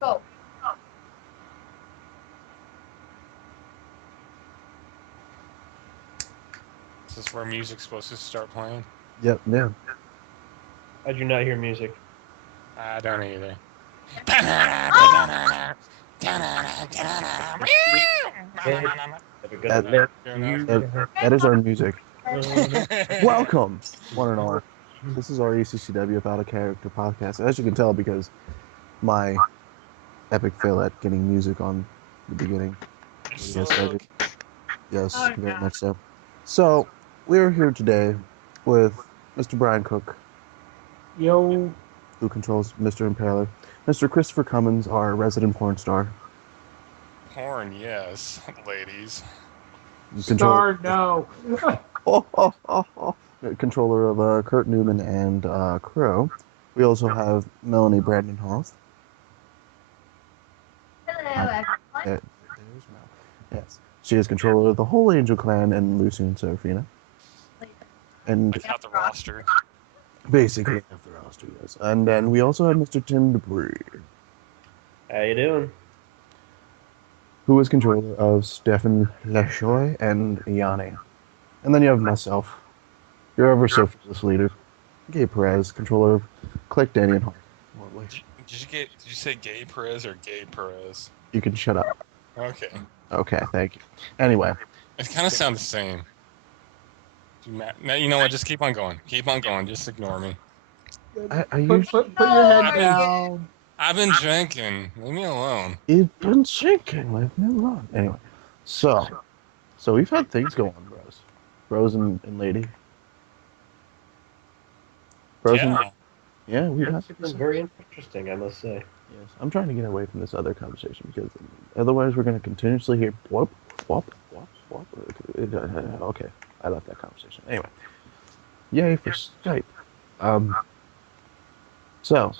Go. Is this where music's supposed to start playing? Yep, yeah. I do not hear music. I don't either. That is our music. Welcome, one and all. This is our ECCWF Out of Character podcast. As you can tell, because my epic fail at getting music on the beginning. Yes, very much so. So, we're here today with Mr. Brian Cook. Yo. Who controls Mr. Impaler. Mr. Christopher Cummins, our resident porn star. Porn, yes, ladies. Star, no. Controller of Kurt Newman and Crow. We also have Melanie Brandenhoff. Hello, everyone. There's Mel. Yes. She is controller of the whole Angel Clan and Lucy and Serafina. And Without the roster. basically half the roster, yes. And then we also have Mr. Tim Dupree. How you doing? Who is controller of Stefan Lechoy and Yanni. And then you have myself, your ever so fearless leader, Gabe Preze, controller of Click, Danny, and Hart. Did you say Gabe Preze or Gabe Perez? You can shut up. Okay. Okay, thank you. Anyway. It kind of sounds the same. Now, you know what? Just keep on going. Keep on going. Just ignore me. Put your head down. I've been drinking. Leave me alone. You've been drinking. Leave me alone. Anyway, so we've had things go on, bros and lady. Bros Yeah. Yeah, we've had It's been very interesting, I must say. Yes, I'm trying to get away from this other conversation because otherwise we're going to continuously hear whoop, whoop, whoop, whoop. Okay, I left that conversation. Anyway, yay for Skype. So,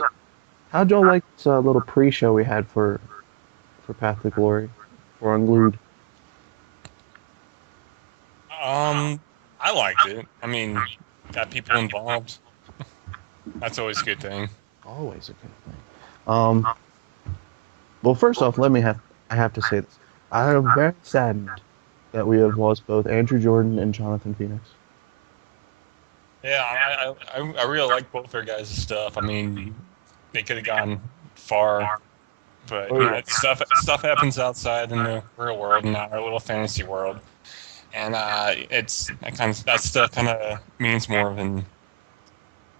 how'd y'all like this little pre-show we had for Path to Glory, for Unglued? I liked it. I mean, got people involved. That's always a good thing. Always a good thing. Well, first off, I have to say this. I am very saddened that we have lost both Andrew Jordan and Jonathan Phoenix. Yeah, I really like both their guys' stuff. I mean, they could have gone far, but you know, stuff happens outside in the real world, not our little fantasy world, and that stuff kind of means more than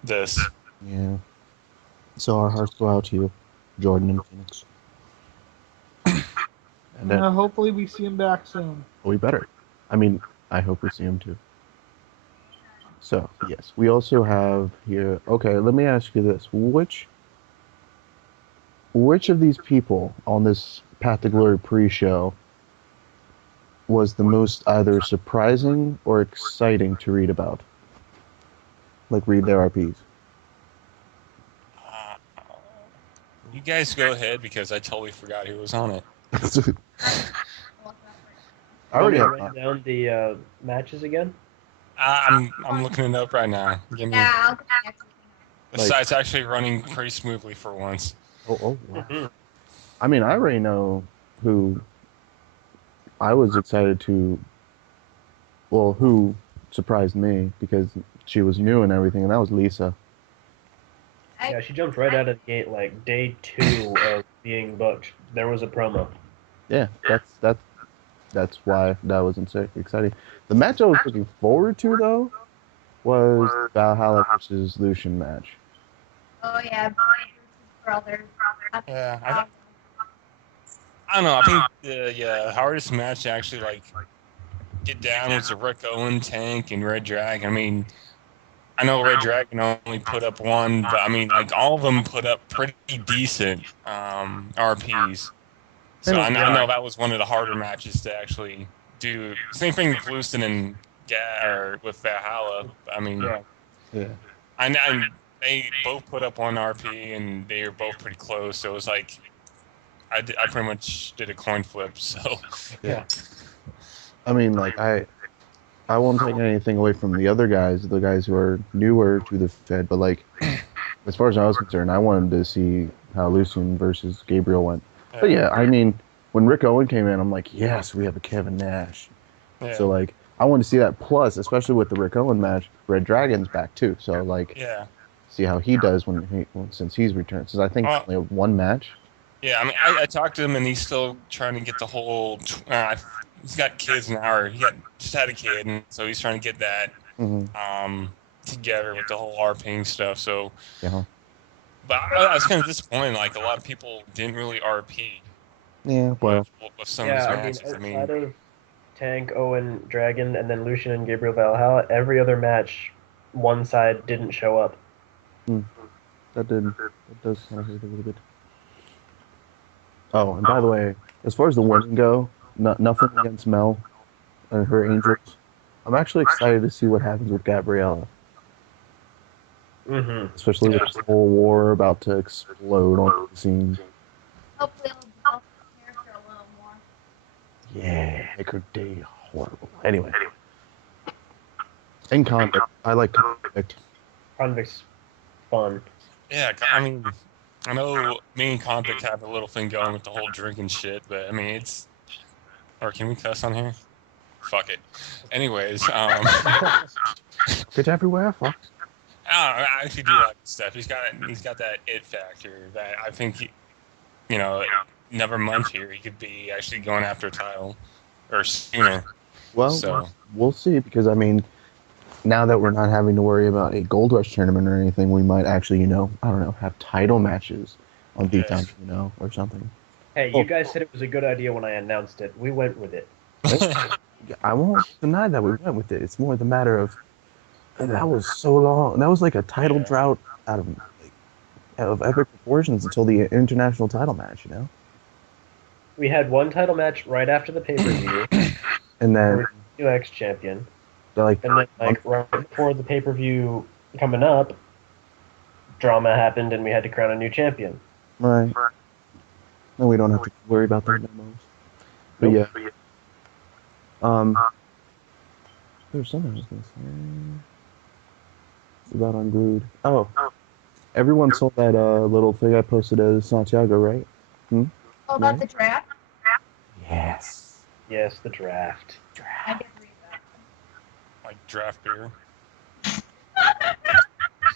this. Yeah. So our hearts go out to you, Jordan and Phoenix. And then, Hopefully we see him back soon. we better. I mean, I hope we see him too. So, yes. We also have here... Okay, let me ask you this. Which of these people on this Path to Glory pre-show was the most either surprising or exciting to read about? Like, read their RPs. You guys go ahead because I totally forgot who was on it. I already have write down the matches again. I'm looking it up right now. Yeah, The site's actually running pretty smoothly for once. Oh, wow. I mean, I already know who I was excited to... Well, who surprised me because she was new and everything, and that was Lisa. Yeah, she jumped right out of the gate like day 2 of being booked. There was a promo. Yeah, that's why that was exciting. The match I was looking forward to, though, was Valhalla versus Lucian match. Oh yeah, brother. Yeah, I don't know. I think the hardest match to actually get down was the Rick Owen tank and Red Dragon. I mean, I know Red Dragon only put up one, but I mean, all of them put up pretty decent RPs. So I know that was one of the harder matches to actually do. Same thing with Lucin and with Valhalla. I mean, yeah. They both put up one RP and they were both pretty close. So it was like I pretty much did a coin flip. So yeah. I mean, I won't take anything away from the other guys, the guys who are newer to the Fed, but as far as I was concerned, I wanted to see how Lucian versus Gabriel went. But yeah, I mean, when Rick Owen came in, I'm like, yes, we have a Kevin Nash. Yeah. So like, I want to see that. Plus, especially with the Rick Owen match, Red Dragon's back too. So like, Yeah. see how he does since he's returned. Since I think only one match. Yeah, I mean, I talked to him, and he's still trying to get the whole. He's got kids now, or just had a kid, and so he's trying to get that together with the whole RPing stuff. So, Yeah. but I was kind of disappointed. Like a lot of people didn't really RP. Yeah. Well. With some of these matches, outside of Tank, Owen, Dragon, and then Lucian and Gabriel Valhalla, every other match, one side didn't show up. That does kind of hurt a little bit. Oh, and by the way, as far as the women go, nothing against Mel and her Angels. I'm actually excited to see what happens with Gabriella. Especially with this whole war about to explode on the scene. Hopefully it'll develop the character a little more. Yeah, make her day horrible. Anyway. In Convict, I like Convict. Convict's fun. Yeah, I mean, I know me and Convict have a little thing going with the whole drinking shit, but I mean, it's. Or can we cuss on here? Fuck it. Anyways, It's everywhere, fuck. I actually do like Steph. He's got that it factor that I think another month here he could be actually going after a title or sooner. Well, we'll see because I mean, now that we're not having to worry about a Gold Rush tournament or anything, we might actually, I don't know, have title matches on Beatdown, or something. Hey, you guys said it was a good idea when I announced it. We went with it. I won't deny that we went with it. It's more the matter of that was so long. That was like a title drought out of epic proportions until the international title match. We had one title match right after the pay-per-view, and then new X champion. And then right before the pay-per-view coming up, drama happened and we had to crown a new champion. Right. No, we don't have to worry about that no more. But yeah. There's something I was gonna say. It's about Unglued. Oh. Everyone saw that little thing I posted as Santiago, right? Oh, about the draft? Yes. Yes, the draft. I did read that. Like draft beer.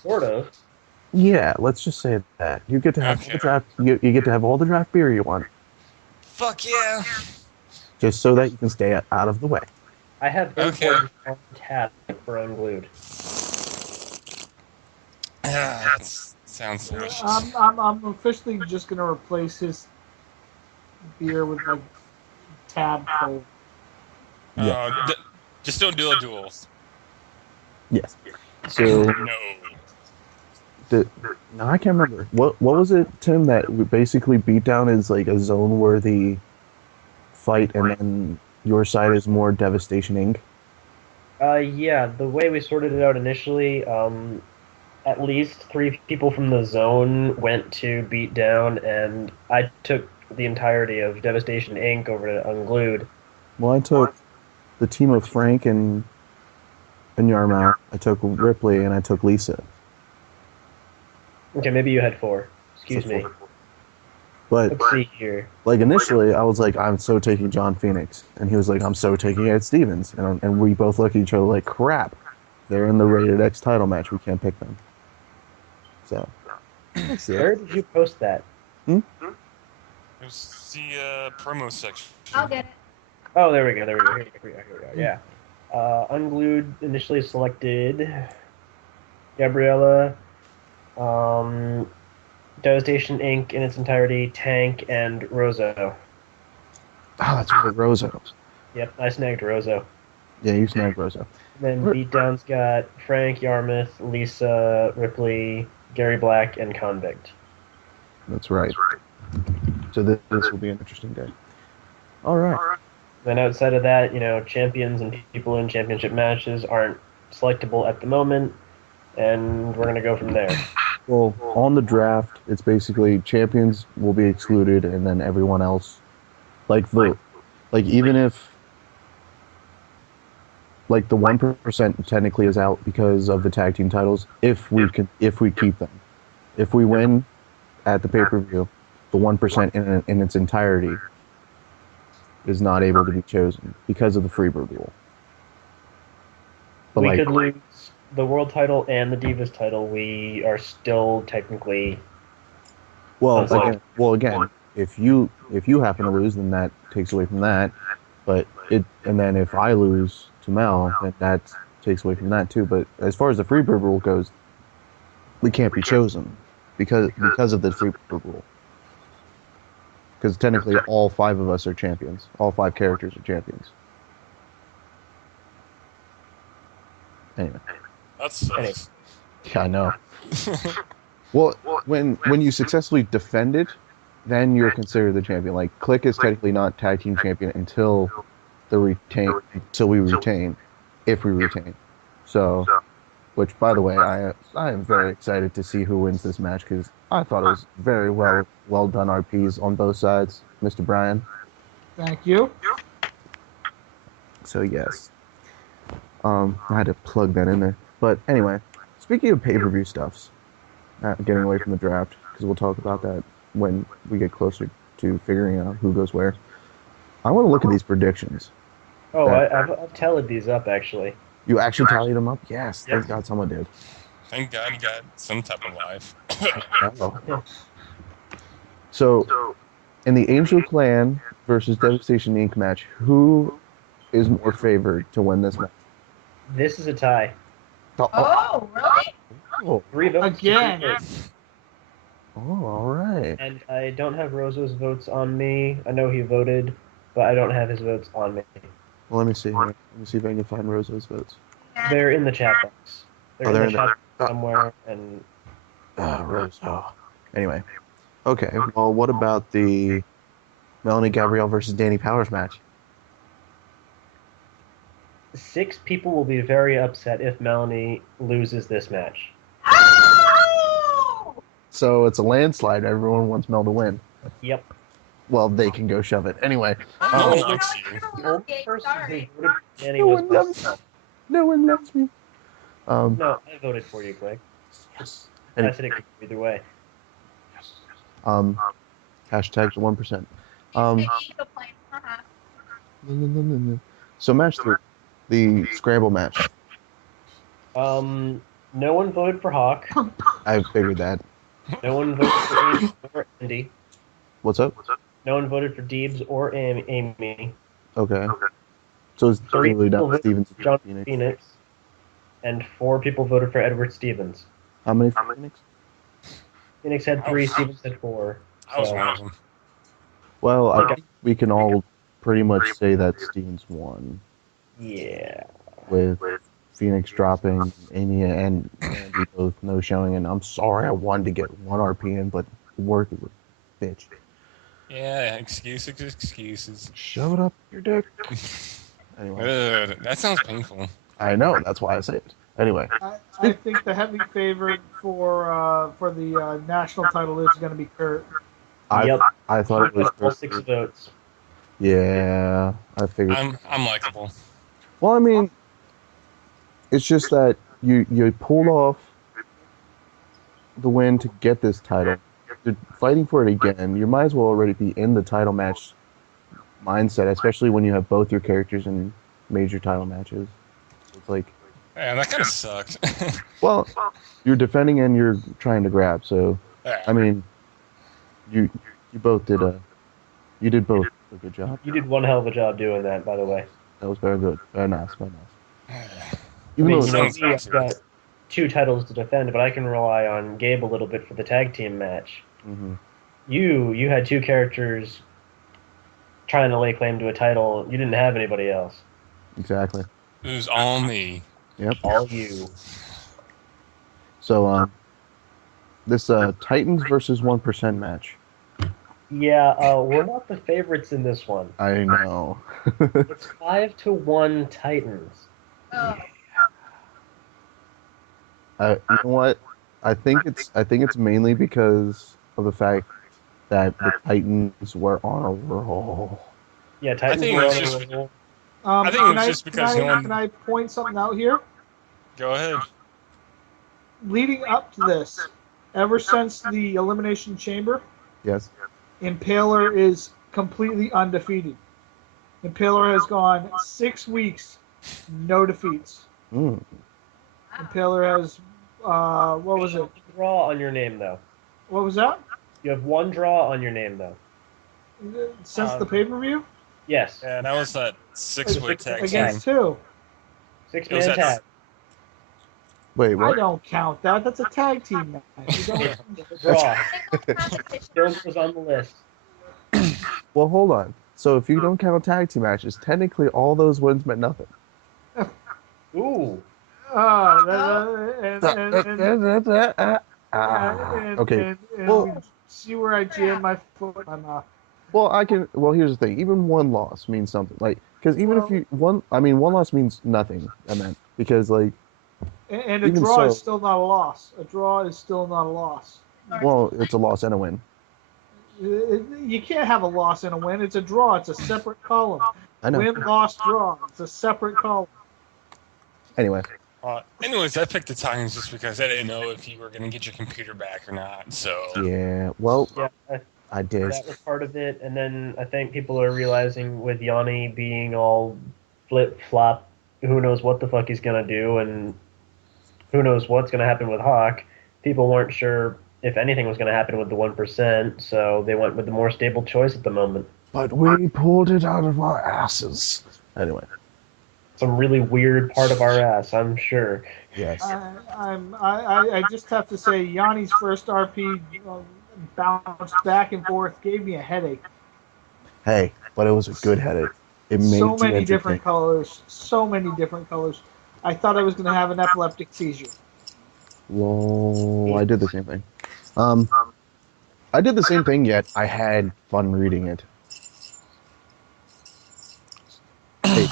Sort of. Yeah, let's just say that. You get to have all the draft you get to have all the draft beer you want. Fuck yeah. Just so that you can stay out of the way. I have imported on tap for Unglued. That sounds delicious. I'm officially just gonna replace his beer with like Tab Cold. Just don't do a duels. Yes. So no. No, I can't remember. What was it, Tim? That basically Beatdown is like a zone-worthy fight, and then your side is more Devastation Inc. Yeah, the way we sorted it out initially, at least 3 people from the zone went to Beatdown, and I took the entirety of Devastation Inc. over to Unglued. Well, I took the team of Frank and Yarmouth. I took Ripley, and I took Lisa. Okay, maybe you had 4. Excuse me. But let's see here. Like initially, I was like, I'm so taking John Phoenix, and he was like, I'm so taking Ed Stevens, and we both looked at each other like, crap, they're in the Rated X title match, we can't pick them. So, where did you post that? It was the promo section. I'll get it. Oh, there we go. Here we go. Yeah. Unglued initially selected Gabriella, Devastation Inc. in its entirety, Tank, and Rozo. Ah, that's right, Rozo. Yep, I snagged Rozo. Yeah, you snagged Rozo. Then Beatdown's got Frank, Yarmouth, Lisa, Ripley, Gary Black, and Convict. That's right. So this will be an interesting day. All right. Then outside of that, champions and people in championship matches aren't selectable at the moment, and we're going to go from there. Well, on the draft, it's basically champions will be excluded, and then everyone else, even if, like the 1% technically is out because of the tag team titles. If we keep them, if we win, at the pay-per-view, the 1% in its entirety is not able to be chosen because of the Freebird rule. But We could lose the world title and the Divas title. We are still technically. well, again, if you happen to lose, then that takes away from that. But and then if I lose to Mel, then that takes away from that too. But as far as the Freebird rule goes, we can't be chosen because of the Freebird rule. Because technically, all 5 of us are champions. All 5 characters are champions. Anyway. That sucks. Yeah, I know. Well, when you successfully defend it, then you're considered the champion. Like, Click is technically not tag team champion until we retain, if we retain. So, which, by the way, I am very excited to see who wins this match because I thought it was very well done RPs on both sides, Mr. Bryan. Thank you. So yes, I had to plug that in there. But anyway, speaking of pay-per-view stuffs, getting away from the draft because we'll talk about that when we get closer to figuring out who goes where. I want to look at these predictions. Oh, I've tallied these up actually. You actually tallied them up? Yes, thank God someone did. Thank God you got some type of life. Oh. So, in the Angel Clan versus Devastation Inc. match, who is more favored to win this match? This is a tie. Oh, really? Oh, 3 votes. Again. To 3 votes. oh, all right. And I don't have Rozo's votes on me. I know he voted, but I don't have his votes on me. Well, let me see here. Let me see if I can find Rosa's votes. They're in the chat box. They're in the chat box somewhere. And Rose. Oh. Anyway. Okay. Well, what about the Melanie Gabrielle versus Danny Powers match? 6 people will be very upset if Melanie loses this match. Oh! So it's a landslide. Everyone wants Mel to win. Yep. Well, they can go shove it. Anyway. No one You likes know, you. I The don't only know, person sorry. who voted for Danny No was one loves myself. No one loves me. No, I voted for you, Clay. Yes. I said it could go either way. Hashtag the 1%. You say ego plane. So match 3, the scramble match. No one voted for Hawk. I figured that. No one voted for Amy or Andy. What's up? No one voted for Deebs or Amy. Okay. So it's 3 really people not voted Stevens for John Phoenix. Phoenix. And 4 people voted for Edward Stevens. How many for Phoenix? Phoenix had 3, Stevens had 4. I was So, one of them. Well, I think we can all pretty much say that Stevens won yeah. with Phoenix dropping Amy and Andy both no showing. And I'm sorry I wanted to get 1 RP in, but work was bitch. Yeah, excuses. Shove it up your dick. Anyway, That sounds painful. I know that's why I say it. Anyway, I think the heavy favorite for the national title is going to be Kurt. Yep. I thought it was all 6 votes. Yeah, I figured. I'm likable. Well, I mean, it's just that you pulled off the win to get this title. You're fighting for it again. You might as well already be in the title match mindset, especially when you have both your characters in major title matches. It's like, Yeah, that kind of sucked. well, you're defending and you're trying to grab. So, Yeah. I mean, you both did you did both a good job. You did one hell of a job doing that, by the way. That was very good. Very nice. Very nice. I Even mean, though you know, Sounds me, I've awesome. got 2 titles to defend, but I can rely on Gabe a little bit for the tag team match. Mhm. You had 2 characters trying to lay claim to a title. You didn't have anybody else. Exactly. It was all me. Yep. All you. So, this Titans versus 1% match. Yeah, we're not the favorites in this one. I know. It's 5-1 Titans. Oh, You know what? I think it's mainly because of the fact that the Titans were on a roll. Yeah, Titans think were it's on just- a roll. I think it was just because no one- Can I point something out here? Go ahead. Leading up to this, ever since the Elimination Chamber, Yes. Impaler is completely undefeated. Impaler has gone 6 weeks, no defeats. Mm. Impaler has, what was it? Draw on your name though. What was that? You have 1 draw on your name though. Since the pay-per-view? Yes. Yeah, that was that 6-way tag team. Against who? 6-man was that- tag. Wait, I what? don't count that. That's a tag team match. You don't, Draw. Single competition. Jones was on the list. Well, hold on. So if you don't count tag team matches, technically all those wins meant nothing. Ooh. Okay. And Well- see where I jammed my foot in my mouth. Well, I can. Well, here's the thing. Even one loss means something. Like, because even if you one loss means nothing. I meant because like, And a Even draw is so- still not a loss. A draw is still not a loss. well, it's a loss and a win. You can't have a loss and a win. It's a draw. It's a separate column. I know. Win, loss, draw. It's a separate column. Anyway, Anyways, I picked the Titans just because I didn't know if you were going to get your computer back or not. So yeah. Well, Yeah, I did. that was part of it. And then I think people are realizing with Yanni being all flip-flop, who knows what the fuck he's going to do, and who knows what's going to happen with Hawk. People weren't sure if anything was going to happen with the 1%, so they went with the more stable choice at the moment. But we pulled it out of our asses. Anyway, Some really weird part of our ass, I'm sure. yes. I just have to say, Yanni's first RP bounced back and forth, gave me a headache. Hey, but it was a good headache. It made So it many entertaining. different colors. So many different colors. I thought I was going to have an epileptic seizure. Lol, I did the same thing. I did the same thing, yet I had fun reading it. Hey,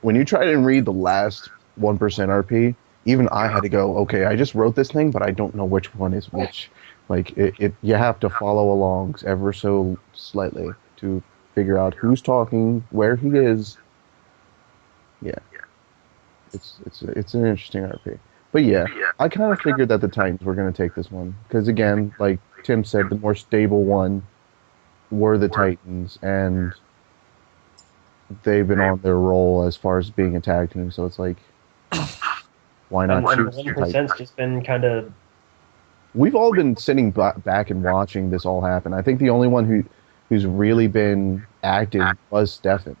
when you try and read the last 1% RP, even I had to go, okay, I just wrote this thing, but I don't know which one is which. Like, you have to follow along ever so slightly to figure out who's talking, where he is. Yeah. It's an interesting RP. But yeah, I kind of figured that the Titans were going to take this one. Because again, like Tim said, the more stable one were the Titans, and they've been on their roll as far as being a tag team. So it's like, why not And the choose the 1%'s Titans? just been kind of... We've all been sitting back and watching this all happen. I think the only one who's really been active was Stefan.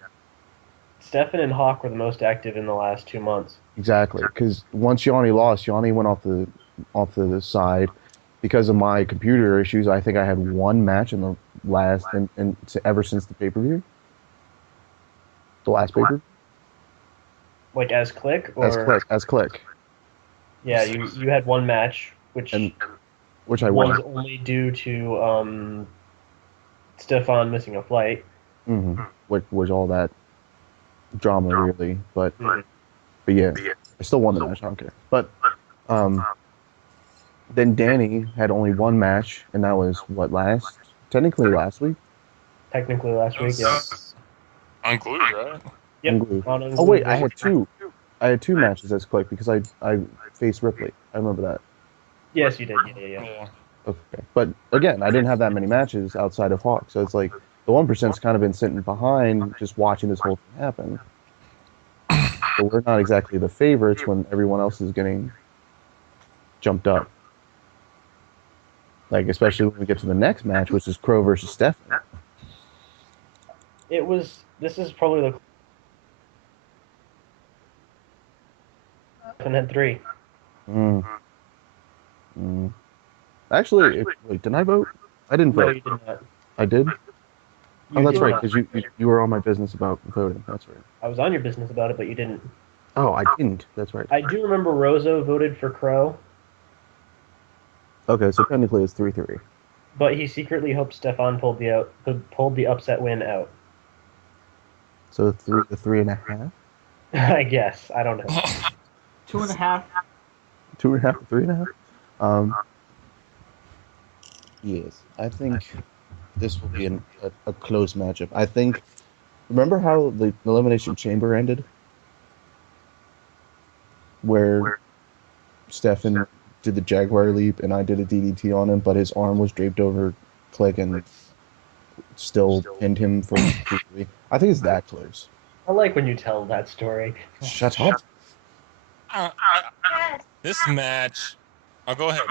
Stefan and Hawk were the most active in the last 2 months. Exactly, because once Yanni lost, Yanni went off the side because of my computer issues. I think I had one match in the last and ever since the pay-per-view. The last pay-per-view? Like as Click? Or... As Click. Yeah, you had one match, which Which I was won. only due to Stefan missing a flight. Mm-hmm. Which was all that drama, really. But Mhm. yeah, I still won the match. I don't care. But then Danny had only one match, and that was technically last week. Technically last week, yeah. unglued, right? Yep. Unglued. on Oh wait, Unglued. I had two. I had two matches as Click because I faced Ripley. I remember that. Yes, you did. Yeah. Yeah. Okay, but again, I didn't have that many matches outside of Hawk, so it's like the 1%'s kind of been sitting behind, just watching this whole thing happen. So we're not exactly the favorites when everyone else is getting jumped up. Like especially when we get to the next match, which is Crow versus Stefan. This is probably the Stefan had 3. Mm. Mm. Actually, wait, did I vote? I didn't No, vote. you did not. I did. Oh, You that's did right, not. because you were on my business about voting. That's right. I was on your business about it, but you didn't. Oh, I didn't. That's right. I do remember Rozo voted for Crow, Okay, so technically it's 3-3. but he secretly hoped Stefan pulled the upset win out. So 3.5, I guess. I don't know. 2.5. 2.5 to 3.5. Yes, I think this will be a close matchup. I think. Remember how the Elimination Chamber ended, where Stefan did the Jaguar leap and I did a DDT on him, but his arm was draped over Click and still pinned him for PPV. I think it's that close. I like when you tell that story. Shut up. Yes. This match. Oh, go ahead.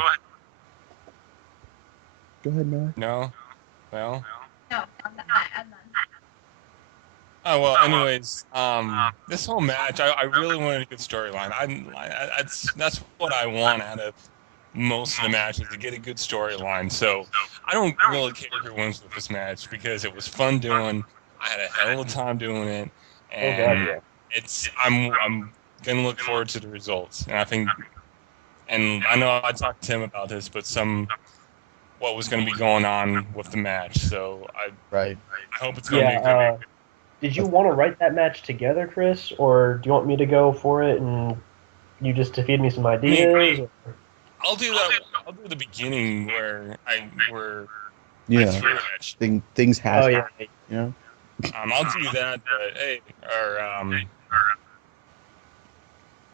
Go ahead, Mel. No? Well. No, I'm not. Oh, well, anyways, this whole match, I really wanted a good storyline. That's what I want out of most of the matches, to get a good storyline. So I don't really care who wins with this match because it was fun doing. I had a hell of a time doing it, and I'm gonna look forward to the results. And I think, and I know I talked to Tim about this, but what was going to be going on with the match. So I hope it's going to be good. Did you want to write that match together, Chris, or do you want me to go for it and you just to feed me some ideas? I'll do that. I'll do the beginning where things happen. Oh yeah. You know. I'll do that, but hey,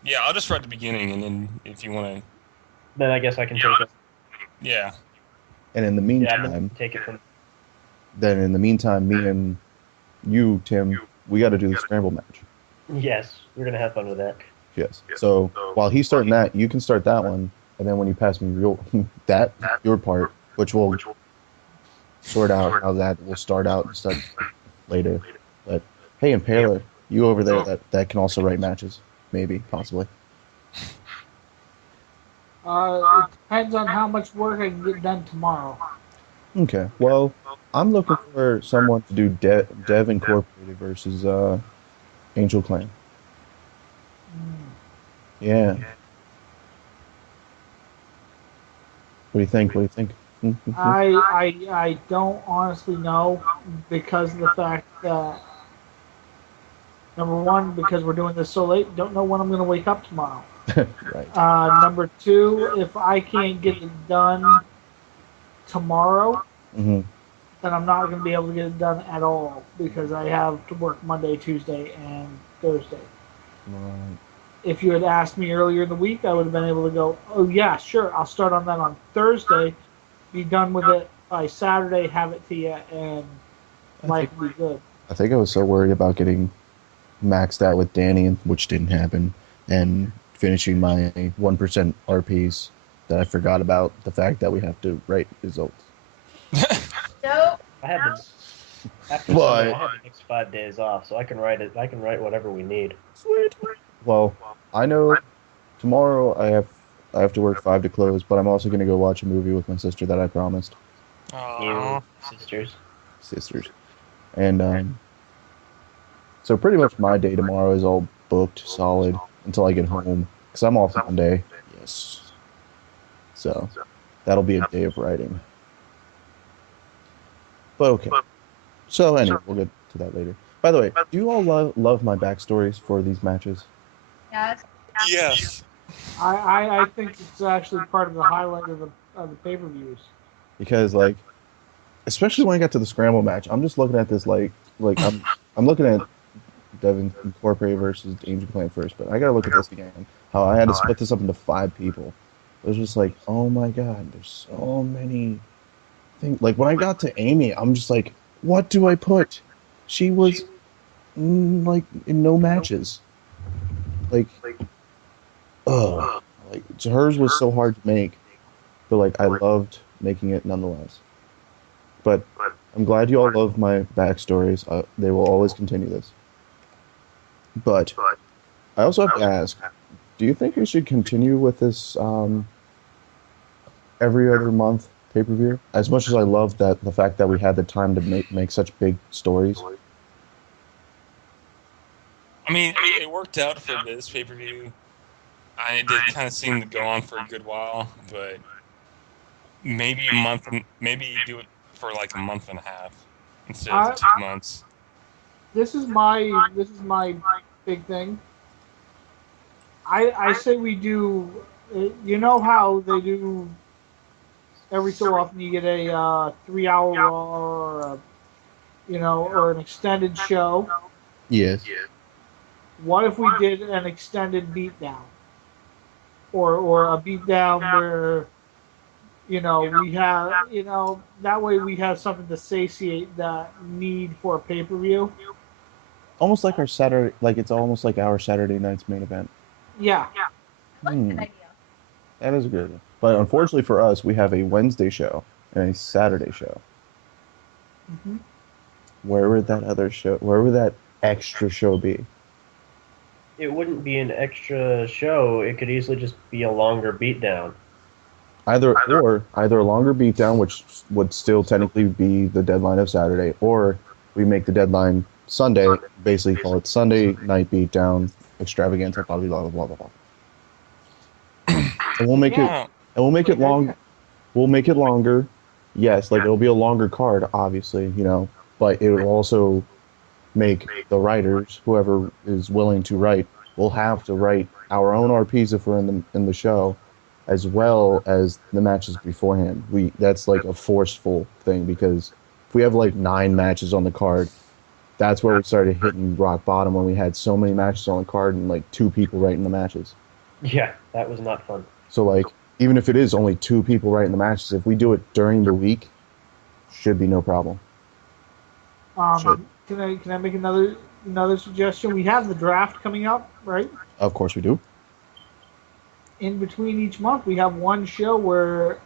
yeah, I'll just write the beginning, and then if you want to, then I guess I can take it. Yeah. And in the meantime, take it from. Then in the meantime, me and you, Tim, we got to do the scramble match. Yes, we're gonna have fun with that. Yes. So while he's starting that, you can start that one, and then when you pass me your part, which will sort out how that will start out and stuff later. But hey, Impaler, you over there that can also write matches, maybe, possibly. It depends on how much work I can get done tomorrow. Okay. Well, I'm looking for someone to do Dev Incorporated versus Angel Clan. Yeah. What do you think? I don't honestly know, because of the fact that, number one, because we're doing this so late, don't know when I'm going to wake up tomorrow. Right. Number two, if I can't get it done tomorrow, Mm-hmm. then I'm not going to be able to get it done at all, because I have to work Monday, Tuesday, and Thursday. Right. If you had asked me earlier in the week, I would have been able to go, oh yeah, sure, I'll start on that on Thursday, be done with it by Saturday, have it to you, and life would be good. I think I was so worried about getting maxed out with Danny, which didn't happen, and finishing my 1% RPs, that I forgot about the fact that we have to write results. Nope. I had after Sunday, I had the next 5 days off, so I can write it. I can write whatever we need. Sweet. Well, I know tomorrow I have to work 5 to close, but I'm also going to go watch a movie with my sister that I promised. Aww. Sisters. And so pretty much my day tomorrow is all booked solid until I get home, because I'm off Monday. Yes. So that'll be a day of writing. But okay. So anyway, we'll get to that later. By the way, do you all love my backstories for these matches? Yes. Yes. I think it's actually part of the highlight of the pay-per-views. Because especially when I got to the scramble match, I'm just looking at this like I'm looking at Devin Incorporated versus Angel Clan first, but I gotta look at this again. How I had to split this up into 5 people. It was just like, oh my god, there's so many things. Like when I got to Amy, I'm just like, what do I put? She was like in no matches. Like hers was so hard to make, but like I loved making it nonetheless. But I'm glad you all love my backstories. They will always continue this. But I also have to ask, do you think we should continue with this every other month pay-per-view? As much as I love the fact that we had the time to make such big stories. I mean, it worked out for this pay-per-view. It did kind of seem to go on for a good while, but maybe do it for like a month and a half instead of 2 months. This is my big thing. I say we do. You know how they do every so often you get a 3-hour or or an extended show. Yes. What if we did an extended beatdown? or a beatdown where we have that way we have something to satiate that need for a pay-per-view. Almost like our Saturday, like it's almost like our Saturday night's main event. Yeah. That's a good idea. That is a good idea. But unfortunately for us, we have a Wednesday show and a Saturday show. Mm-hmm. Where would that extra show be? It wouldn't be an extra show. It could easily just be a longer beatdown. Either a longer beatdown, which would still technically be the deadline of Saturday, or we make the deadline Sunday, basically call it Sunday night beatdown extravaganza, blah blah blah blah blah blah. And we'll make it long. We'll make it longer. Yes, like it'll be a longer card, obviously, but it will also make the writers, whoever is willing to write, will have to write our own RPs if we're in the show, as well as the matches beforehand. That's like a forceful thing, because if we have like 9 matches on the card, that's where we started hitting rock bottom, when we had so many matches on the card and like 2 people writing the matches. Yeah, that was not fun. So like, even if it is only 2 people writing the matches, if we do it during the week, should be no problem. Can I make another suggestion? We have the draft coming up, right? Of course we do. In between each month, we have one show where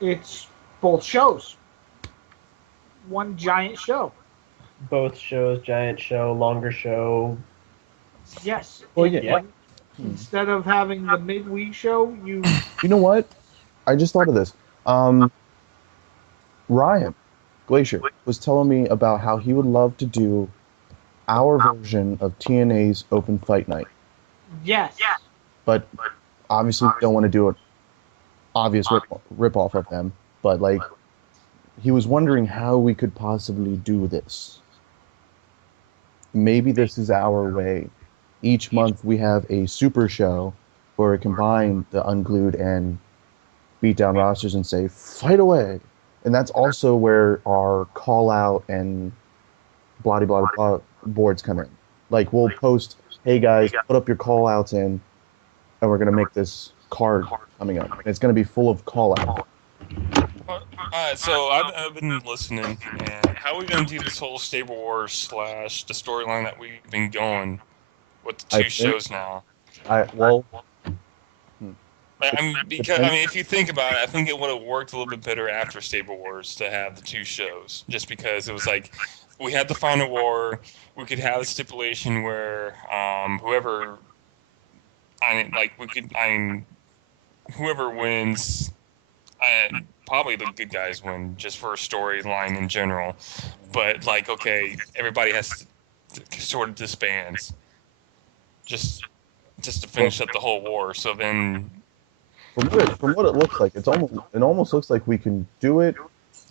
it's both shows. One giant show. Both shows, giant show, longer show. Yes. Well, yeah. Instead of having the midweek show, You know what? I just thought of this. Ryan Glacier was telling me about how he would love to do our version of TNA's Open Fight Night. Yes. But obviously we don't want to do an obvious rip-off of them. But like, he was wondering how we could possibly do this. Maybe this is our way. Each month we have a super show where we combine the unglued and beatdown rosters and say, fight away. And that's also where our call out and blah blah blah boards come in. Like, we'll post, hey guys, put up your call outs in, and we're going to make this card coming up. And it's going to be full of call out. Alright, so I've been listening, and how are we going to do this whole Stable Wars / the storyline that we've been going with the 2 shows now? If you think about it, I think it would have worked a little bit better after Stable Wars to have the 2 shows, just because it was like, we had the final war, we could have a stipulation where whoever wins, probably the good guys win, just for a storyline in general. But like, okay, everybody has to sort of disbands, just to finish up the whole war. So then, from what it looks like, it almost looks like we can do it.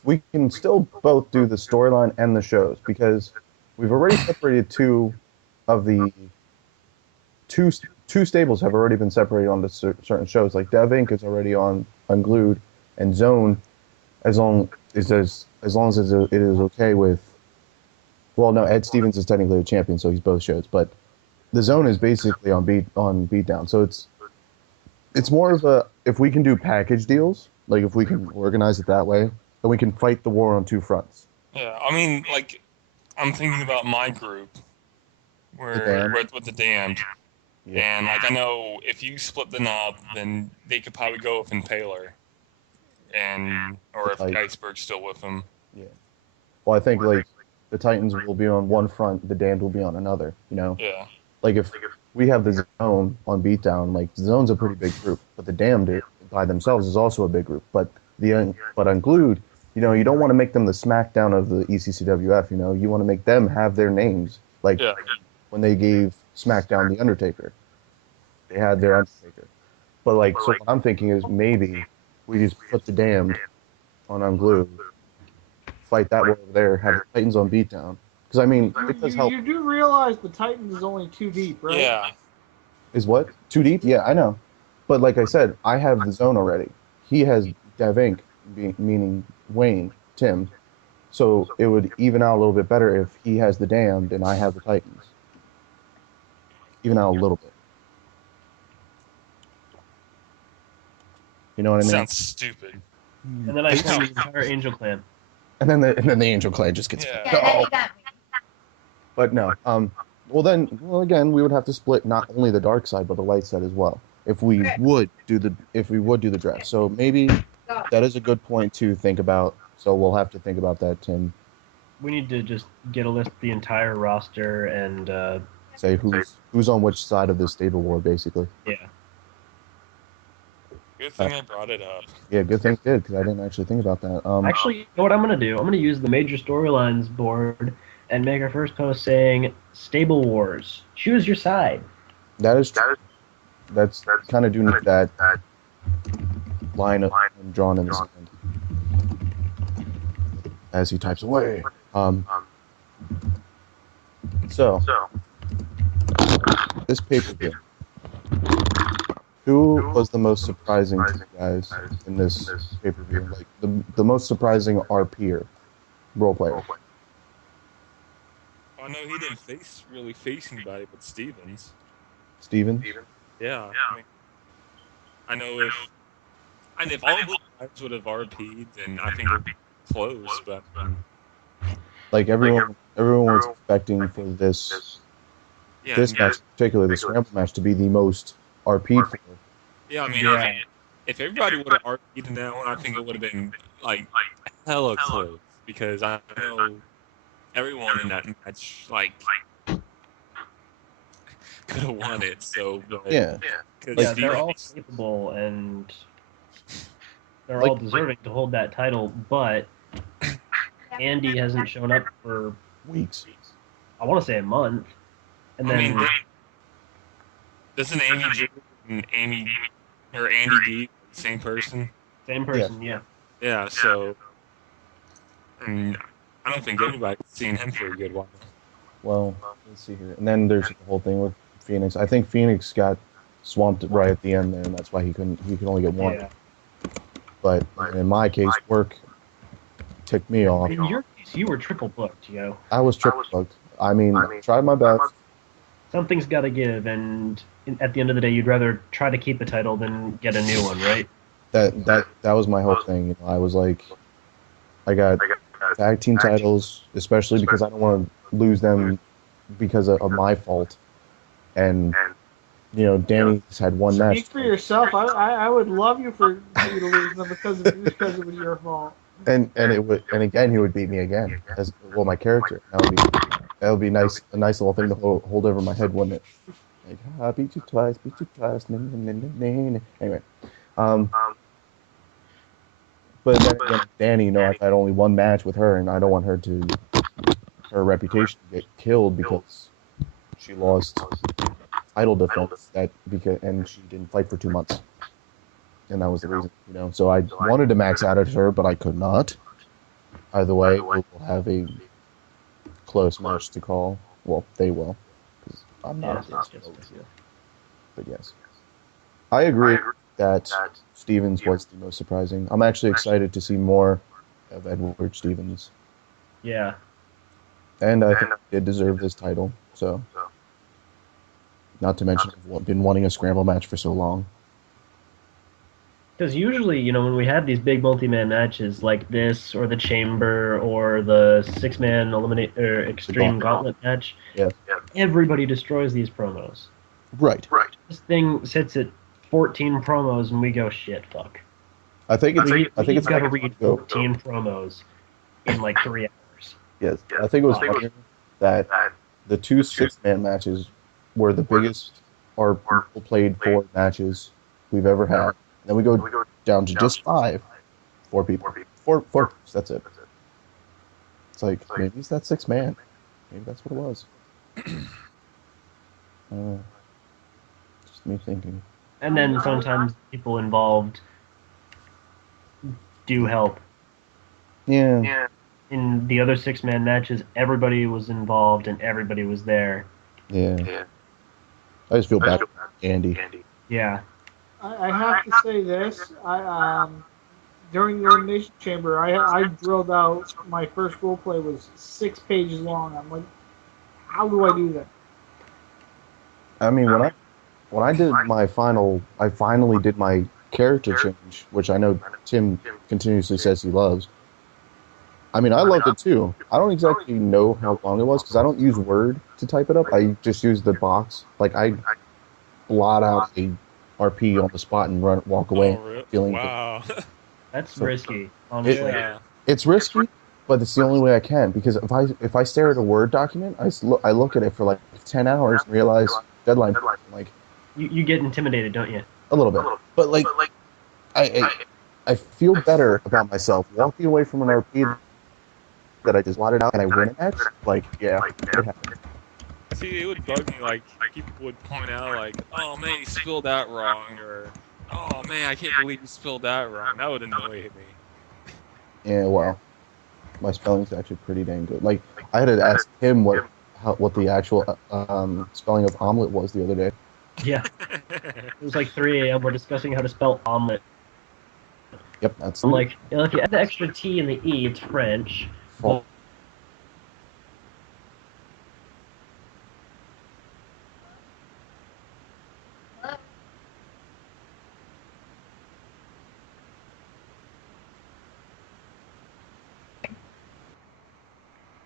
We can still both do the storyline and the shows, because we've already separated 2 of the two stables have already been separated onto certain shows. Like Dev Inc. is already on Unglued, and Zone, as long as it is okay with. Well, no, Ed Stevens is technically the champion, so he's both shows. But the Zone is basically on beatdown, so it's more of a, if we can do package deals, like if we can organize it that way, then we can fight the war on 2 fronts. Yeah, I mean, like, I'm thinking about my group, where with the Damned, Yeah. and like, I know if you split the knob, then they could probably go with Impaler, or if Iceberg's still with them. Yeah. Well, I think like the Titans will be on one front, the Damned will be on another. Yeah. Like if we have the Zone on beatdown, like the Zone's a pretty big group, but the Damned by themselves is also a big group. But Unglued, you don't want to make them the SmackDown of the ECCWF. You want to make them have their names. Like when they gave SmackDown the Undertaker, they had their Undertaker. But like, so what I'm thinking is maybe we just put the Damned on Unglued, fight that war over there, have the Titans on beatdown. Because I mean, it does help. You do realize the Titans is only 2 deep, right? Yeah. Is what? 2 deep? Yeah, I know. But like I said, I have the Zone already. He has Dev Inc., meaning Wayne, Tim. So it would even out a little bit better if he has the Damned and I have the Titans. Even out a little bit. You know what I mean? Sounds stupid. And then I claim the entire Angel Clan. And then the Angel Clan just gets Yeah. Yeah, then you got me. But no. Well again, we would have to split not only the dark side but the light side as well. If we would do the draft. So maybe that is a good point to think about. So we'll have to think about that, Tim. We need to just get a list of the entire roster and Say who's on which side of this stable war, basically. yeah. Good thing I brought it up. Yeah, good thing you did, because I didn't actually think about that. Actually, you know what I'm gonna do? I'm gonna use the major storylines board and make our first post saying Stable Wars. Choose your side. That is true. That's kind of do need that line of drawn in the sand as he types away. So this pay-per-view, who was the most surprising to you guys in this pay-per-view? Like the most surprising RPer, role player. I know he didn't really face anybody but Stevens. Steven? Yeah. I know if all of those guys would have RP'd, then I think it would be close. But Like everyone was expecting for this match, particularly the scramble match, to be the most RP'd for. Yeah, I mean, if everybody would have RP'd in that one, I think it would have been like hella close, because I know everyone in that match could have won it. So Yeah. Yeah, they're all capable and they're all deserving to hold that title, but Andy hasn't shown up for Weeks. I want to say a month, and then doesn't Amy J and Andy D the same person? Same person, yeah. Yeah, so I don't think anybody's seen him for a good while. Well, let's see here. And then there's the whole thing with Phoenix. I think Phoenix got swamped right at the end there, and that's why he could only get one. Yeah. But in my case, work ticked me off. In your case, you were triple booked, yo. I was triple booked. I mean, tried my best. Something's got to give, and at the end of the day, you'd rather try to keep the title than get a new one, right? That was my whole thing. You know, I was like, I got tag team titles, especially because I don't want to lose them because of my fault. And you know, Danny's had one match. Speak for yourself. I would love you to lose them because it was your fault. And again he would beat me again as well. My character that would be nice, a nice little thing to hold over my head, wouldn't it? Like, I beat you twice. Anyway, but then again, Danny, you know, I've had only one match with her, and I don't want her reputation to get killed because she lost title defense and she didn't fight for 2 months. And that was the reason, you know. So I wanted to max out at her, but I could not. Either way, we'll have a close match to call. Well, they will, because I'm not against it. But yes, I agree that Stevens was the most surprising. I'm actually excited to see more of Edward Stevens. Yeah. And I think he did deserve this title. So, not to mention, I've been wanting a scramble match for so long. Because usually, you know, when we have these big multi-man matches like this, or the Chamber, or the six-man Extreme Gauntlet match, everybody destroys these promos. Right. This thing sits at 14 promos, and we go, shit, fuck. I think it's got to read 14 promos in like 3 hours. Yes, I think it was funny that the two six-man matches were the biggest or played for matches we've ever had. Then we go down to just 4 people. Four. That's it. It's like, maybe it's that 6-man. Maybe that's what it was. Just me thinking. And then sometimes people involved do help. Yeah. In the other 6-man matches, everybody was involved and everybody was there. Yeah. I just feel bad for Andy. Yeah. I have to say this. During the Elimination Chamber, I drilled out, my first role play was 6 pages long. I'm like, how do I do that? I mean, when I did my final, I finally did my character change, which I know Tim continuously says he loves. I mean, I loved it too. I don't exactly know how long it was because I don't use Word to type it up. I just use the box. Like I blot out a RP on the spot and walk away, feeling wow. That's So- risky, honestly. Yeah. it's risky, but it's the only way I can because if I stare at a Word document, I look at it for like 10 hours and realize deadline. Like You get intimidated, don't you? a little bit, but like I feel better about myself walking away from an RP that I just blotted out and I win a match. Like yeah, it happened. See, it would bug me, like, people would point out, like, oh, man, you spelled that wrong, or, oh, man, I can't believe you spelled that wrong. That would annoy me. Yeah, well, my spelling's actually pretty dang good. Like I had to ask him what the actual spelling of omelet was the other day. Yeah. It was like 3 a.m. We're discussing how to spell omelet. Yep, that's I'm like, if you add the extra T in the E, it's French. fault. Hello?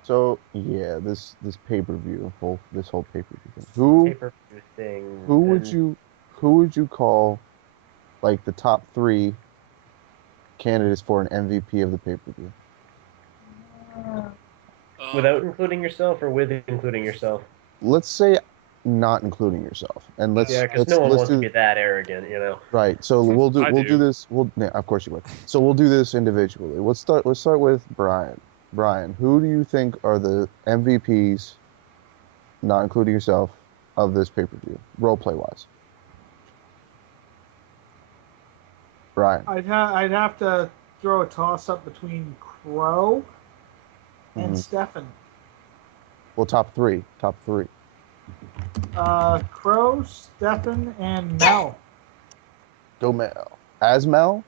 So yeah, this pay-per-view, this whole pay-per-view thing. Who Pay-per-view thing. who would you call like the top 3 candidates for an MVP of the pay-per-view? Without including yourself or with including yourself? Let's say not including yourself, and let's Yeah, because let's, no one let's wants do to be that arrogant, you know. right. So we'll I do do. this. Yeah, of course you would. So we'll do this individually. Let's start with Brian. Brian, who do you think are the MVPs, not including yourself, of this pay-per-view, role play wise? Brian. I'd have to throw a toss up between Crow and Mhm. Stefan. Well, top three. Crow, Stefan, and Mel. Go Mel. As Mel?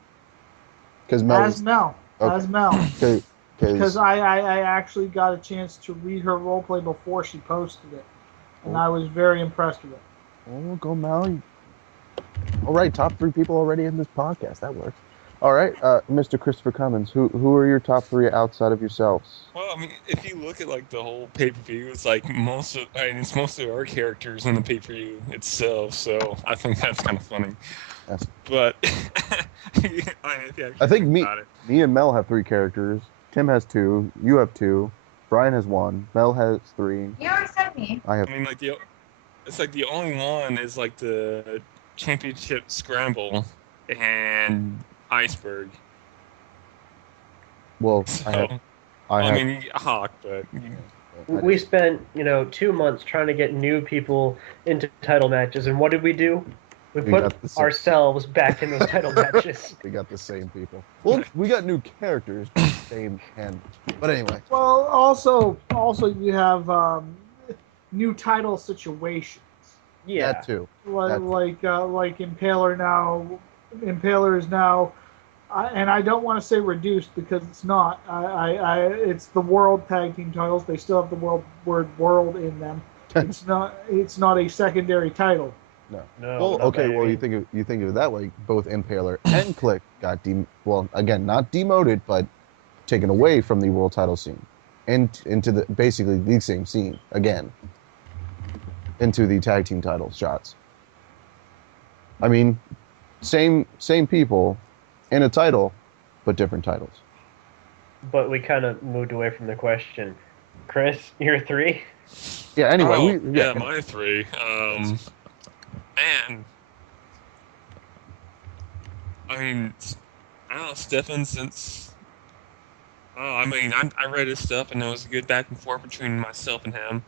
Because Mel. As Mel. Okay. As Mel. Because Because I actually got a chance to read her roleplay before she posted it. And I was very impressed with it. oh, go Mel. All right, top 3 people already in this podcast. That works. All right, Mr. Christopher Cummins, who are your top 3 outside of yourselves? Well, I mean, if you look at, like, the whole pay-per-view, it's, like, it's mostly our characters in the pay-per-view itself, so I think that's kind of funny. Yes. But, I think me and Mel have 3 characters. Tim has 2. You have 2. Brian has 1. Mel has 3. You already said me. I have. I mean, like, it's like the only one is, like, the championship scramble and iceberg. Well, So, I have. mean, you get Hawk, but, you know. We spent, 2 months trying to get new people into title matches, and what did we do? We We put got the same- ourselves back in those title matches. We got the same people. Well, we got new characters, same and. But anyway, Well, also you have new title situations. Yeah. that too. Like Impaler now. Impaler is now, and I don't want to say reduced because it's not. It's the world tag team titles. They still have the word world in them. It's not a secondary title. No. No. Well, not okay. by Well, any you think of it that way. Both Impaler and Click got again, not demoted, but taken away from the world title scene, and into the basically the same scene again, into the tag team title shots. I mean, same people in a title, but different titles. But we kind of moved away from the question. Chris, you're 3? Yeah. Anyway, my 3. Man, I mean, I don't know, Stefan, since, I mean, I read his stuff, and it was a good back and forth between myself and him.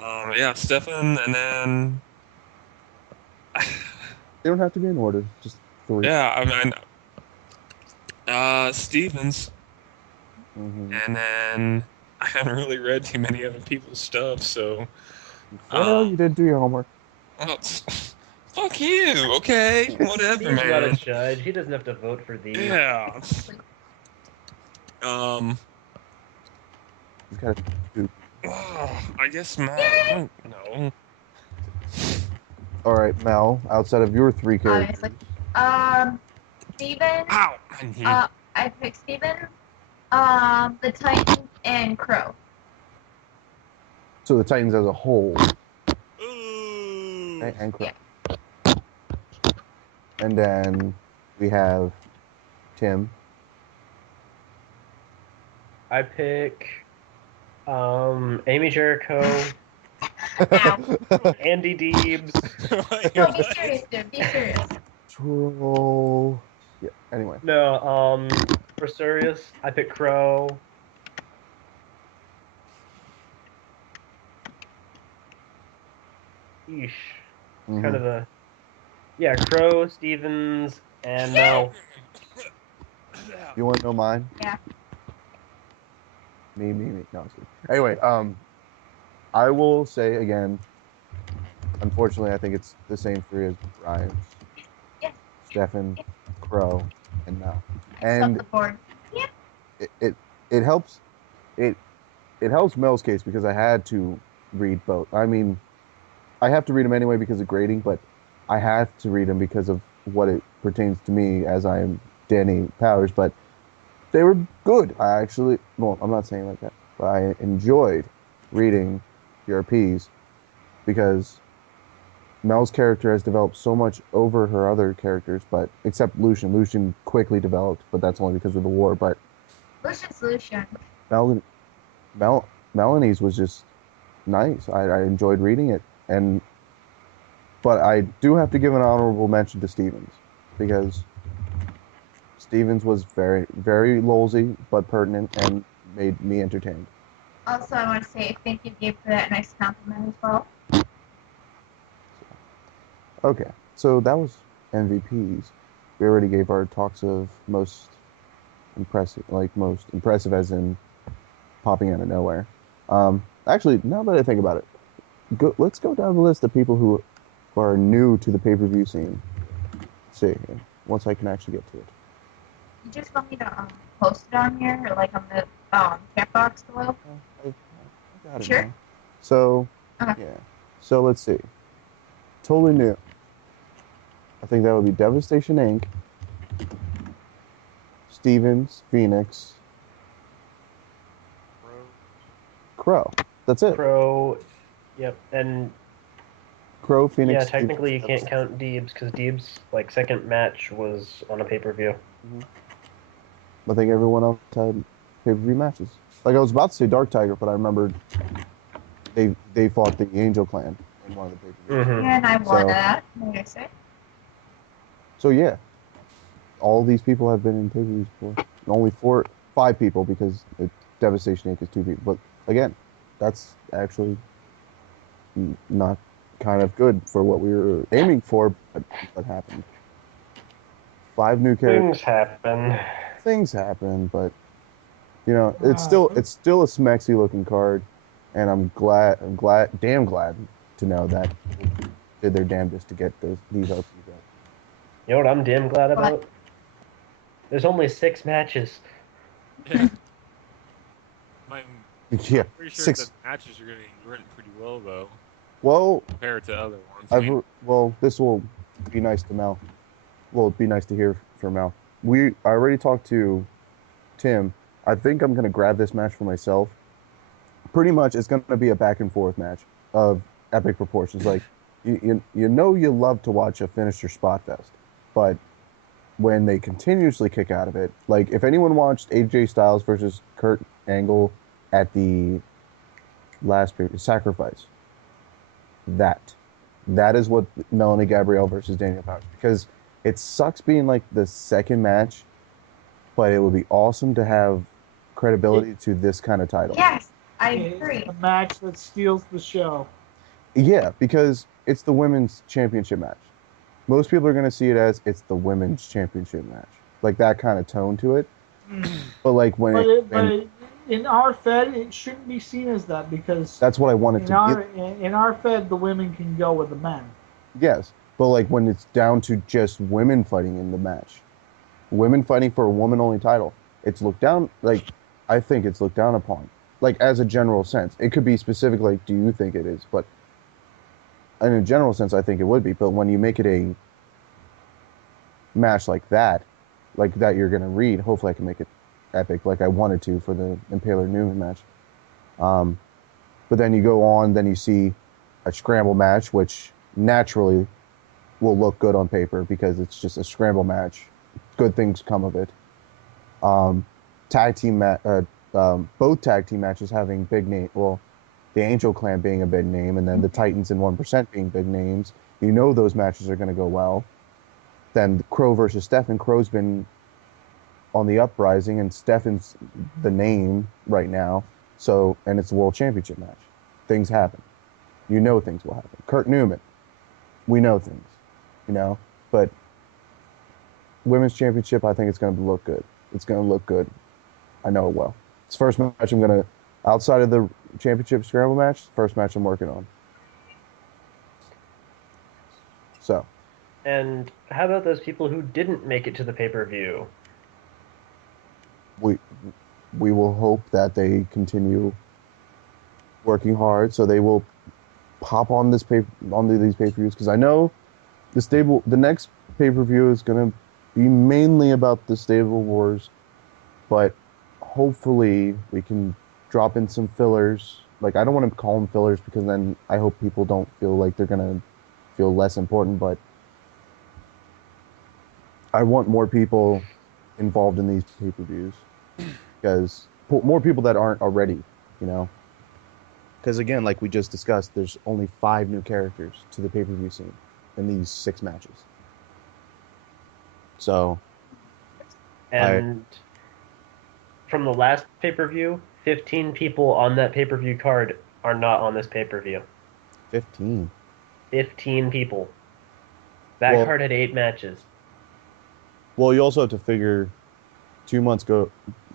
Yeah, Stefan, and then, they don't have to be in order. Just 3. yeah, I mean, Stevens, Mm-hmm. and then I haven't really read too many other people's stuff, so, Well, you didn't do your homework. well, fuck you, okay? Whatever, He's not a man. judge. He doesn't have to vote for these. Yeah. You gotta do. I guess Matt. I don't know. All right, Mel. Outside of your 3 characters, Honestly. Steven. Ow! I picked Steven, the Titans, and Crow. So the Titans as a whole. Ooh. And Crow. Yeah. And then we have Tim. I pick Amy Jericho, Andy Deebs. No, be serious, dude. Be serious. Troll. Yeah. Anyway. No, for serious, I pick Crow. Yeesh. Mhm. Kind of a Crow, Stevens, and Mel. You want to know mine? Yeah. Me. No, I'm kidding. Anyway, I will say again. Unfortunately, I think it's the same three as Ryan's. Yeah. Stefan, Crow, and Mel. I And the board. Yeah. it helps it helps Mel's case because I had to read both. I mean, I have to read them anyway because of grading, but I have to read them because of what it pertains to me as I am Danny Powers. But they were good. Well, I'm not saying like that, but I enjoyed reading your P's because Mel's character has developed so much over her other characters, but except Lucian. Lucian quickly developed, but that's only because of the war. But Lucian. Melanie's was just nice. I enjoyed reading it, but I do have to give an honorable mention to Stevens because Stevens was very, very lolsy but pertinent and made me entertained. Also, I want to say thank you, Gabe, for that nice compliment as well. Okay, so that was MVPs. We already gave our talks of most impressive as in popping out of nowhere. Actually, now that I think about it, let's go down the list of people who are new to the pay-per-view scene. Let's see here, once I can actually get to it. You just want me to post it on here or like on the chat box below? I got it. Sure. Now. So, Okay. yeah. So let's see. Totally new. I think that would be Devastation Inc., Stevens, Phoenix, Crow. That's it. Crow. Yep, and Crow, Phoenix. yeah, technically you can't count Deebs because Deebs' second match was on a pay-per-view. I think everyone else had pay-per-view matches. Like I was about to say Dark Tiger, but I remembered they fought the Angel Clan in one of the pay-per-views. Mm-hmm. Yeah, and I won that. May I say? So yeah, all these people have been in pay-per-views before. Only 5 people because Devastation Inc. is 2 people. But again, that's actually not kind of good for what we were aiming for, but what happened. 5 new characters. Things happen, but you know, it's still a smexy looking card, and I'm damn glad to know that they did their damnedest to get these LPs out. You know what I'm damn glad about? There's only 6 matches. Yeah. Yeah, I'm pretty sure 6 the matches are going to be written pretty well, though. Well, compared to other ones. This will be nice to Mel. Well, it'd be nice to hear from Mel. I already talked to Tim. I think I'm going to grab this match for myself. Pretty much, it's going to be a back and forth match of epic proportions. Like, you love to watch a finisher spot fest, but when they continuously kick out of it, like if anyone watched AJ Styles versus Kurt Angle at the last Sacrifice, that is what Melanie Gabrielle versus Daniel Powers, because it sucks being like the second match, but it would be awesome to have credibility to this kind of title. Yes, I agree. It's a match that steals the show. Yeah, because it's the women's championship match. Most people are going to see it as it's the women's championship match, like that kind of tone to it. But like in our Fed, it shouldn't be seen as that because that's what I wanted in our Fed, the women can go with the men. Yes, but like when it's down to just women fighting in the match, women fighting for a woman-only title, it's looked down. Like I think it's looked down upon. Like as a general sense, it could be specific. Like, do you think it is? But in a general sense, I think it would be. But when you make it a match like that, like that you're gonna read. Hopefully, I can make it epic, like I wanted to for the Impaler Newman match. But then you go on, then you see a scramble match, which naturally will look good on paper because it's just a scramble match. Good things come of it. Both tag team matches having big name. Well, the Angel Clan being a big name, and then the Titans and 1% being big names. You know those matches are going to go well. Then Crow versus Stefan. Crow's been on the uprising, and Stefan's the name right now. So, and it's a world championship match. Things happen. You know things will happen. Kurt Newman. We know things, you know. But women's championship, I think it's going to look good. It's going to look good. I know it will. It's the first match I'm going to, outside of the championship scramble match, first match I'm working on. So. And how about those people who didn't make it to the pay-per-view? We will hope that they continue working hard, so they will pop on onto these pay-per-views, because I know the next pay-per-view is going to be mainly about the Stable Wars, but hopefully we can drop in some fillers. Like, I don't want to call them fillers because then I hope people don't feel like they're going to feel less important, but I want more people involved in these pay-per-views, because more people that aren't already, you know. Because again, like we just discussed, there's only 5 new characters to the pay-per-view scene in these 6 matches. So, and from the last pay-per-view, 15 people on that pay-per-view card are not on this pay-per-view. 15 people. That card had 8 matches. Well, you also have to figure 2 months go.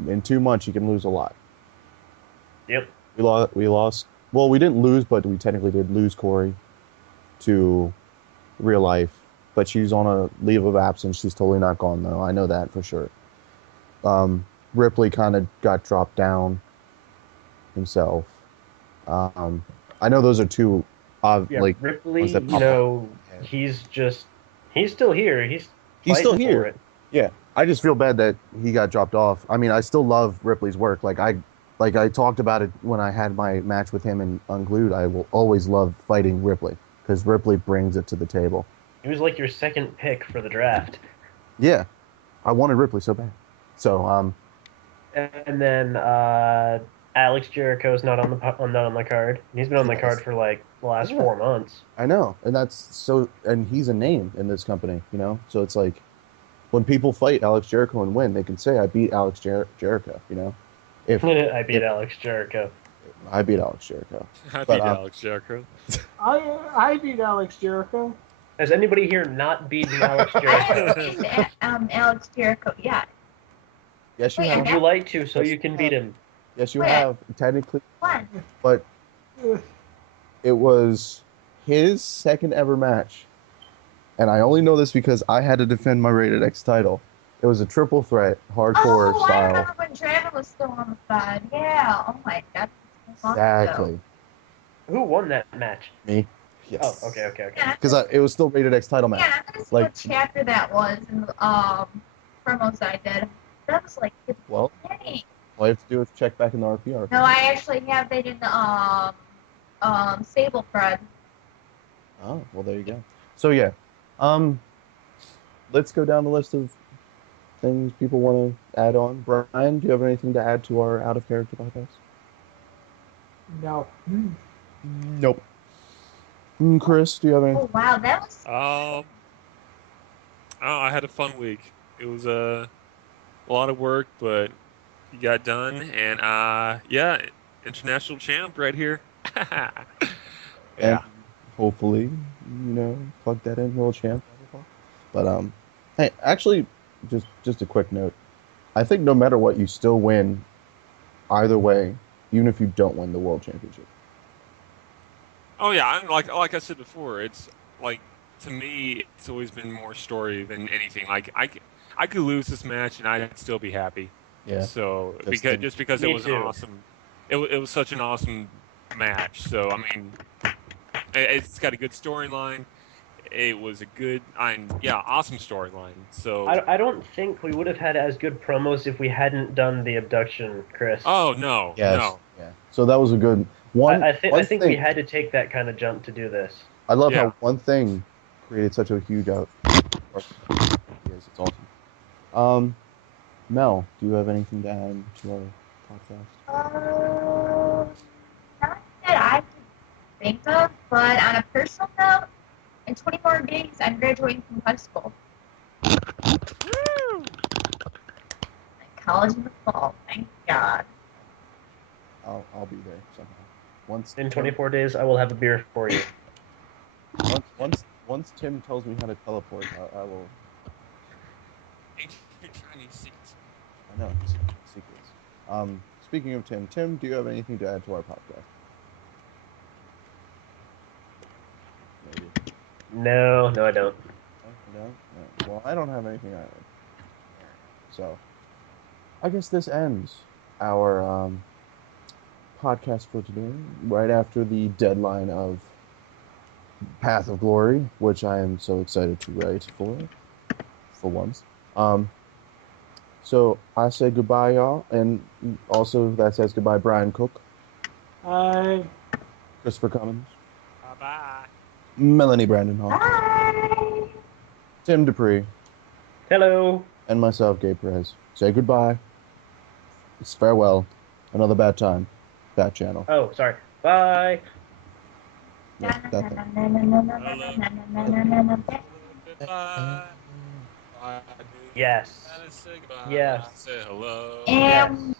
In 2 months, you can lose a lot. Yep. We lost. Well, we didn't lose, but we technically did lose Corey to real life. But she's on a leave of absence. She's totally not gone, though. I know that for sure. Ripley kind of got dropped down himself. I know those are two. Like Ripley, you know, he's still here. He's still here. For it. Yeah, I just feel bad that he got dropped off. I mean, I still love Ripley's work. Like I talked about it when I had my match with him in Unglued. I will always love fighting Ripley because Ripley brings it to the table. He was like your second pick for the draft. Yeah, I wanted Ripley so bad. So and then Alex Jericho's not on the card. He's been on the card for like the last 4 months. I know, and he's a name in this company, you know. So it's like when people fight Alex Jericho and win, they can say, "I beat Alex Jericho," you know. I beat Alex Jericho. I beat Alex Jericho. I beat Alex Jericho. I beat Alex Jericho. Has anybody here not beaten Alex Jericho? I haven't beaten Alex Jericho yet. Yes, you Wait, have. Would you like to, so you can beat him? Yes, you have, technically. When? But it was his second ever match. And I only know this because I had to defend my Rated X title. It was a triple threat, hardcore I style. remember when Travis was still on the side. Yeah. Oh my God. Exactly. Who won that match? Me. Yes. Oh, okay. Because it was still Rated X title match. Yeah, I'm gonna see what chapter that was in the promos I did. That was like well, dang. all you have to do is check back in the RPR. No, I actually have it in Sable Fred. Oh, well, there you go. So yeah, let's go down the list of things people want to add on. Brian, do you have anything to add to our Out of Character podcast? No. Nope. Chris, do you have anything? Oh wow, that was. I had a fun week. It was a lot of work, but he got done, and yeah, international champ right here. And hopefully, you know, plug that in, world champ. But hey, actually, just a quick note. I think no matter what, you still win either way, even if you don't win the world championship. Oh yeah, I'm like I said before, it's like, to me, it's always been more story than anything. Like I could lose this match and I'd still be happy. Yeah. So That's because it was an awesome, it was such an awesome match. So I mean, it's got a good storyline. it was a good, awesome storyline. So, I don't think we would have had as good promos if we hadn't done the abduction, Chris. oh no, Yes. no, Yeah. So that was a good one. I think one I think thing, we had to take that kind of jump to do this. I love Yeah. how one thing created such a huge out. Yes, it's awesome. Mel, do you have anything to add to our podcast? Not that I can think of, but on a personal note, in 20 more days, I'm graduating from high school. Woo! College in the fall, thank God. I'll be there somehow. In 24 days, I will have a beer for you. Once Tim tells me how to teleport, I will. Chinese secrets. I know secrets. Speaking of Tim, do you have anything to add to our podcast? Maybe. No, I don't. No. Well, I don't have anything either. So, I guess this ends our podcast for today. Right after the deadline of Path of Glory, which I am so excited to write for once. So I say goodbye, y'all, and also that says goodbye, Brian Cook, Christopher Cummins, Bye. Melanie Brandenhoff, Bye! Tim Dupree, Hello. and myself, Gabe Preze. Say goodbye. It's farewell. Another bad time. Bad channel. Oh, sorry. Bye. Yeah, that thing. Bye. Yes. Say goodbye. Yes. Say hello. And